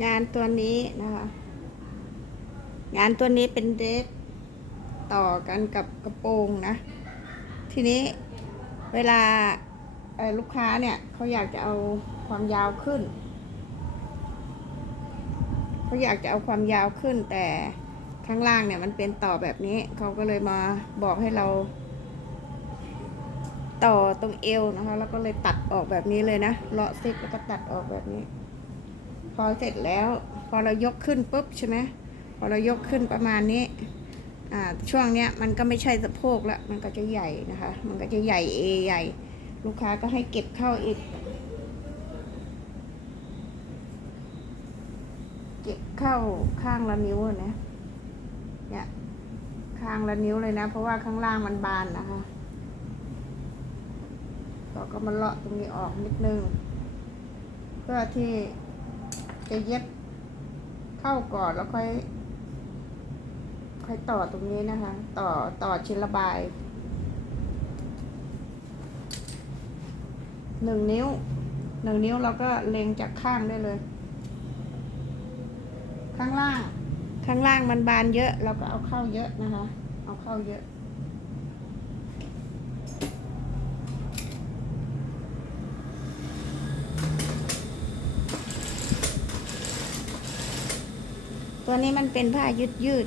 งานตัวนี้นะคะ งานตัวนี้เป็นเดรสต่อกันกับกระโปรงนะ ทีนี้เวลาลูกค้าเนี่ยเขาอยากจะเอาความยาวขึ้น เขาอยากจะเอาความยาวขึ้น แต่ข้างล่างเนี่ยมันเป็นต่อแบบนี้ เขาก็เลยมาบอกให้เรา ต่อตรงเอวนะคะ แล้วก็เลยตัดออกแบบนี้เลยนะเลาะซิกแล้วก็ตัดออกแบบนี้ พอเสร็จแล้ว พอเรายกขึ้นปุ๊บใช่ไหมพอเรายกขึ้นประมาณนี้อ่าช่วงเนี้ยมันก็ไม่ใช่สะโพกละมันก็จะใหญ่นะคะ มันก็จะใหญ่เอใหญ่ ลูกค้าก็ให้เก็บเข้าอีก เก็บเข้าข้างละนิ้วนะเนี่ยข้างละนิ้วเลยนะ เพราะว่าข้างล่างมันบานนะคะเราก็มาเลาะตรงนี้ออกนิดนึง เพื่อที่ จะเย็บเข้าก่อนแล้วค่อย ค่อยต่อตรงนี้นะคะ ต่อต่อชิ้นระบายหนึ่งนิ้วหนึ่งนิ้วเราก็เล็งจากข้างได้เลย ข้างล่าง ข้างล่างมันบานเยอะ เราก็เอาเข้าเยอะนะคะ เอาเข้าเยอะ ตัวนี้มันเป็นผ้ายืดยืด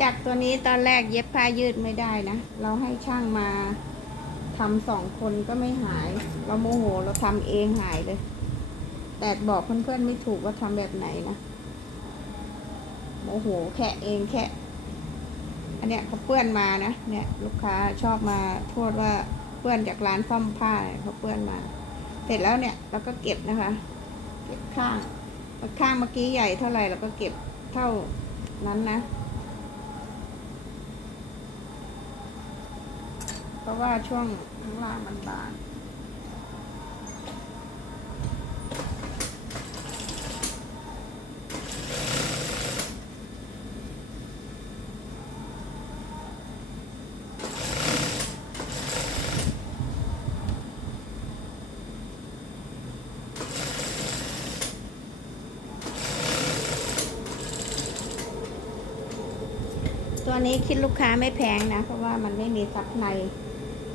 จากตัวนี้ตอนแรกเย็บผ้ายืดไม่ได้นะ เราให้ช่างมาทำสองคนก็ไม่หาย เราโมโหเราทำเองหายเลย แต่บอกเพื่อนๆไม่ถูกว่าทำแบบไหนนะโมโหแค่เองแค่อันเนี้ยเขาเปื้อนมานะเนี่ยลูกค้าชอบมาโทษว่าเปื้อนจากร้านซ่อมผ้าเนี่ยเขาเปื้อนมา เสร็จแล้วเนี่ยเราก็เก็บนะคะเก็บข้างข้างเมื่อกี้ใหญ่เท่าไหร่เราก็เก็บเท่านั้นนะ เพราะว่าช่วงข้างล่างมันบาน ตัวนี้คิดลูกค้าไม่แพงนะ เพราะว่ามันไม่มีซับใน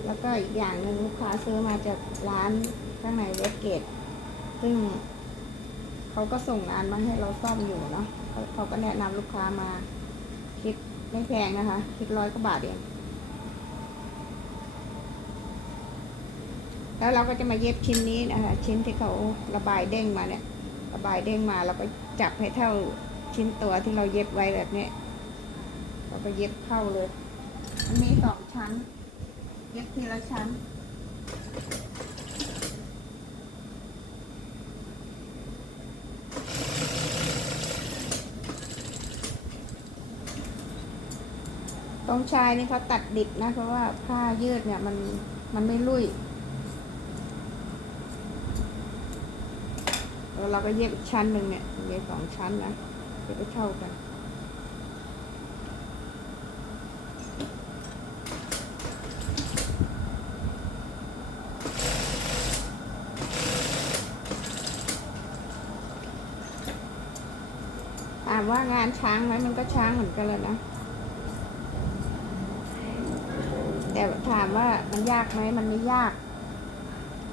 แล้วก็อีกอย่างหนึ่งลูกค้าซื้อมาจากร้านข้างในเวสเกต ซึ่งเขาก็ส่งงานมาให้เราซ่อมอยู่เนาะเขาเขาก็แนะนำลูกค้ามา คิดไม่แพงนะคะ คิดร้อยกว่าบาทเองแล้วเราก็จะมาเย็บชิ้นนี้นะคะชิ้นที่เขาระบายเด้งมาเนี่ย ระบายเด้งมาเราก็จับให้เท่าชิ้นตัวที่เราเย็บไว้แบบนี้ เราก็เย็บเข้าเลยมันมีสองชั้น เย็บทีละชั้นตรงชายนี่เขาตัดดิบนะ เพราะว่าผ้ายืดเนี่ยมันมันไม่ลุยแล้วเราก็เย็บอีกชั้นหนึ่งเนี่ยเย็บสองชั้นนะเย็บไปเท่ากัน ว่างานช้างไหมมันก็ช้างเหมือนกันเลยนะ แต่ถามว่ามันยากไหมมันไม่ยาก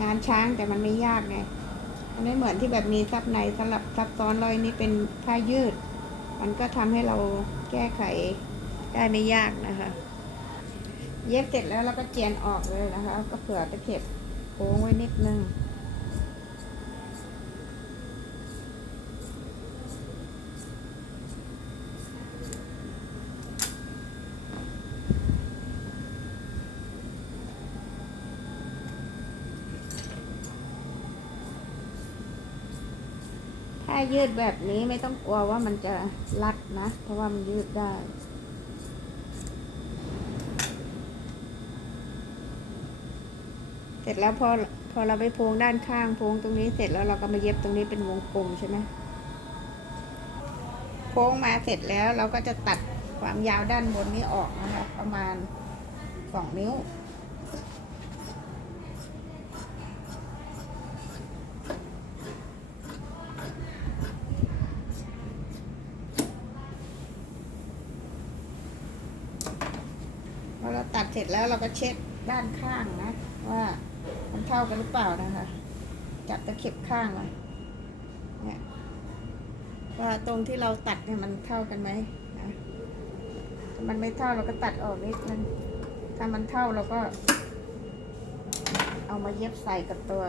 งานช้างแต่มันไม่ยากไงมันไม่เหมือนที่แบบมีซับในสลับซับซ้อนรอยนี้เป็นผ้ายืด มันก็ทำให้เราแก้ไขได้ไม่ยากนะคะ เย็บเสร็จแล้วเราก็เจียนออกเลยนะคะ ก็เผื่อตะเข็บโค้งไว้นิดนึง ยืดแบบนี้ไม่ต้องกลัวว่ามันจะรัดนะ เพราะว่ามันยืดได้แต่ร็จแล้วพอพอเราไปโพงด้านข้างโพงตรงนี้เสร็จแล้วเราก็มาเย็บตรงนี้เป็นวงกลมใช่ไหมโพงมาเสร็จแล้วเราก็จะตัดความยาวด้านบนนี้ออกนะคะประมาณสองนิ้ว พอเเสร็จแล้วเราก็เช็คด้านข้างนะ ว่ามันเท่ากันหรือเปล่านะคะ จับตะเข็บข้างไว้เนี่ยว่าตรงที่เราตัดเนี่ยมันเท่ากันไหมนะถ้ามันไม่เท่าเราก็ตัดออกนิดนึงถ้ามันเท่าเราก็ เอามาเย็บใส่กับตัว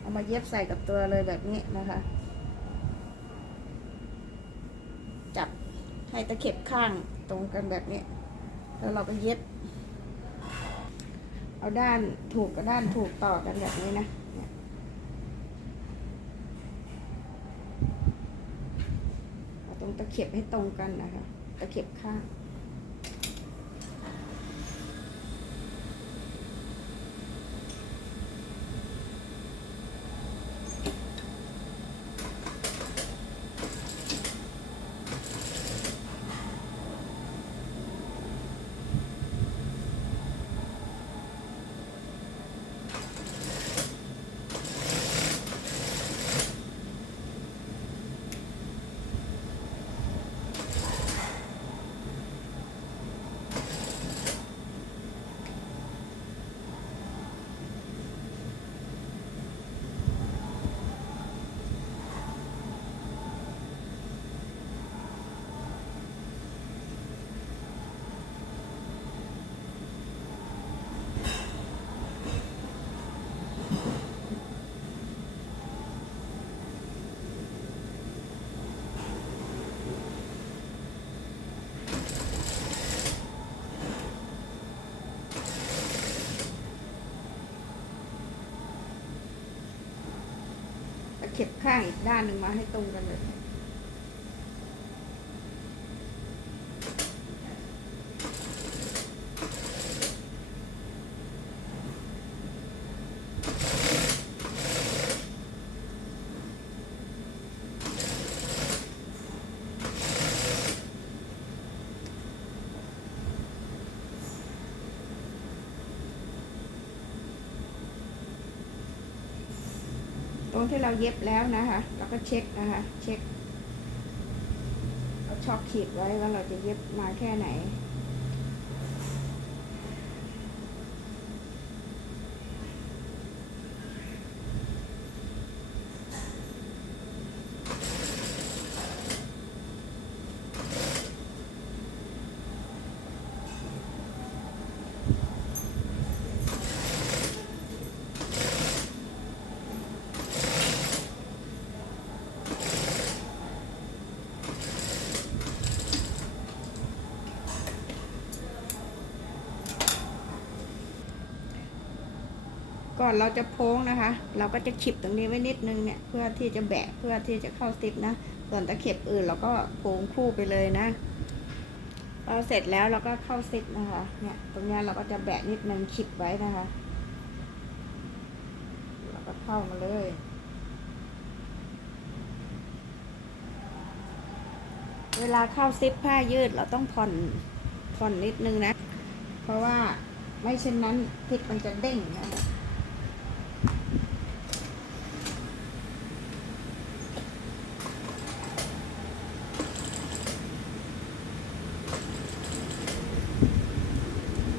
เอามาเย็บใส่กับตัวเลยแบบนี้นะคะ จับ ให้ตะเข็บข้างตรงกันแบบนี้ แล้วเราก็เย็บ เอาด้านถูกกับด้านถูกต่อกันแบบนี้นะเอาตรงตะเข็บให้ตรงกันนะคะ ตะเข็บข้าง บข้างอีกด้านหนึ่งมาให้ตรงกันเลย ต รงที่เราเย็บแล้วนะคะเราก็เช็คนะคะ เช็คเอาช็อกขีดไว้ว่าเราจะเย็บมาแค่ไหน อนเราจะโพ้งนะคะ เราก็จะขีบตรงนี้ไว้นิดนึงเนี่ยเพื่อที่จะแบะเพื่อที่จะเข้าซิปนะ ส่วนตะเข็บอื่นเราก็โพ้งคู่ไปเลยนะพอเสร็จแล้วเราก็เข้าซิปนะคะเนี่ยตรงนี้เราก็จะแบะนิดนึงขีบไว้นะคะเราก็เข้ามาเลยเวลาเข้าซิปผ้ายืดเราต้องผ่อนผ่อนนิดนึงนะ เพราะว่าไม่เช่นนั้นพริกมันจะเด้งนะคะ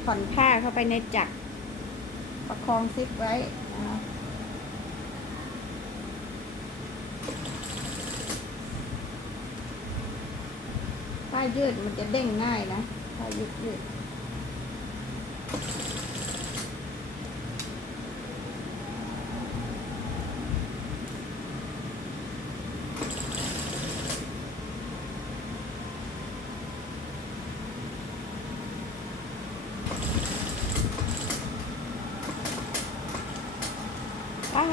ผ่อนผ้าเข้าไปในจักรประคองซิปไว้นะผ้ายืดมันจะเด้งง่ายนะผ้ายืดยืด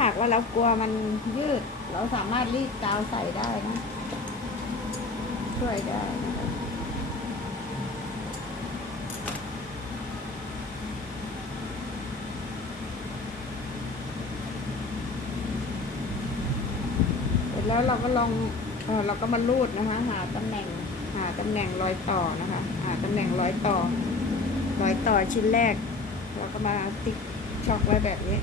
หากว่าเรากลัวมันยืด เราสามารถรีดกาวใส่ได้นะ ช่วยได้แล้วเราก็ลองเอเราก็มาลูดนะคะ หาตำแหน่ง หาตำแหน่งรอยต่อนะคะ หาตำแหน่งรอยต่อ รอยต่อชิ้นแรก เราก็มาติ๊กช็อกไว้แบบนี้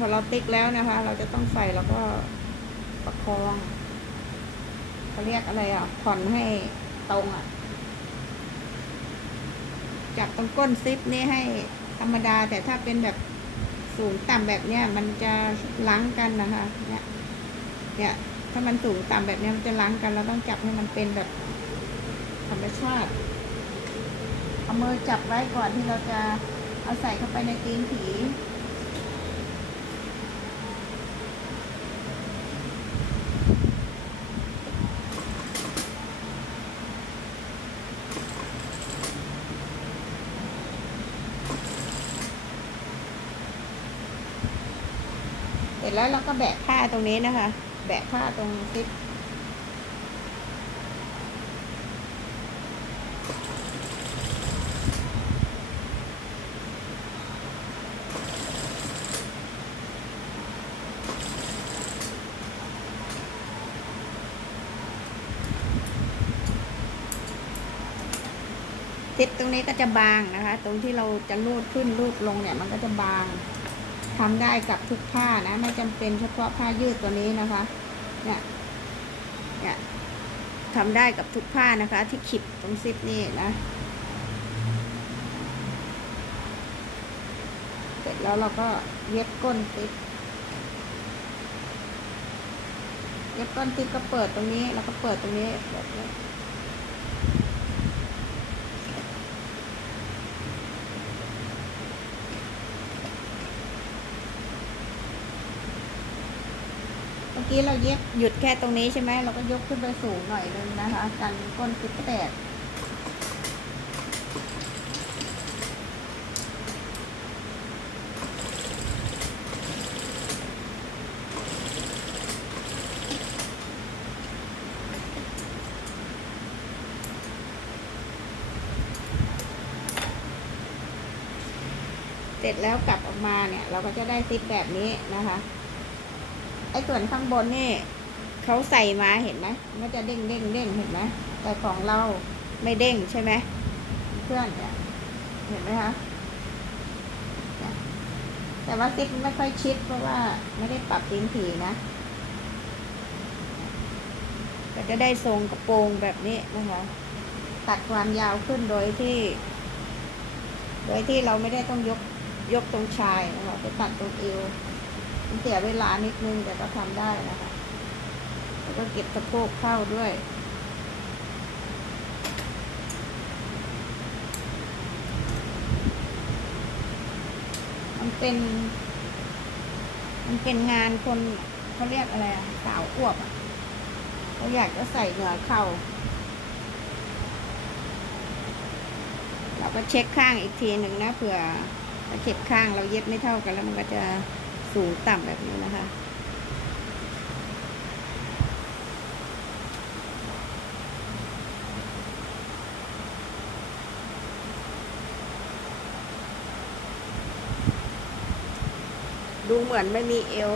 พอเราติ๊กแล้วนะคะ เราจะต้องใส่แล้วก็ประคองเขาเรียกอะไรอะ ผ่อนให้ตรงอะจับตรงก้นซิปนี่ให้ธรรมดา แต่ถ้าเป็นแบบสูงต่ำแบบเนี้ยมันจะล้างกันนะคะ เนี่ยเนี่ยถ้ามันสูงต่ำแบบเนี้ยมันจะล้างกันเราต้องจับให้มันเป็นแบบธรรมชาติ เอามือจับไว้ก่อนที่เราจะเอาใส่เข้าไปในตีนผี ร็จแล้วเราก็แบะผ้าตรงนี้นะคะ แบะผ้าตรงซิปซิปตรงนี้ก็จะบางนะคะ ตรงที่เราจะรูดขึ้นรูดลงเนี่ยมันก็จะบาง ทำได้กับทุกผ้านะ ไม่จำเป็นเฉพาะผ้ายืดตัวนี้นะคะ เนี่ยเนี่ยทำได้กับทุกผ้านะคะ ที่ขิบตรงซิปนี่นะเสร็จแล้วเราก็เย็บก้นซิปเย็บก้นซิปก็เปิดตรงนี้ แล้วก็เปิดตรงนี้แบบนี้ กี้เราเย็บหยุดแค่ตรงนี้ใช่ไหมเราก็ยกขึ้นไปสูงหน่อยนึงนะคะกันก้นซิปแตกเสร็จแล้วกลับออกมาเนี่ย เราก็จะได้ซิปแบบนี้นะคะ ไอ้ส่วนข้างบนนี่เขาใส่มาเห็นไหมมันจะเด้งเด้งเด้งเห็นไหมแต่ของเราไม่เด้งใช่ไหมเพื่อนเนี่ยเห็นไหมคะแต่ว่าซิปไม่ค่อยชิดเพราะว่าไม่ได้ปรับตีนผีนะ ก็จะได้ทรงกระโปรงแบบนี้นะคะ ตัดความยาวขึ้นโดยที่ โดยที่เราไม่ได้ต้องยกยกตรงชายนะคะไปตัดตรงเอว มันเสียเวลานิดนึงแต่ก็ทำได้นะคะ แล้วก็เก็บสะโพกเข้าด้วยมันเป็น มันเป็นงานคนเขาเรียกอะไรอะสาวอวบอะเขาอยากจะใส่เหนือเข่าเราก็เช็คข้างอีกทีหนึ่งนะเผื่อถ้าเช็คข้างเราเย็บไม่เท่ากันแล้วมันก็จะ สูงต่ำแบบนี้นะคะ ดูเหมือนไม่มีเอว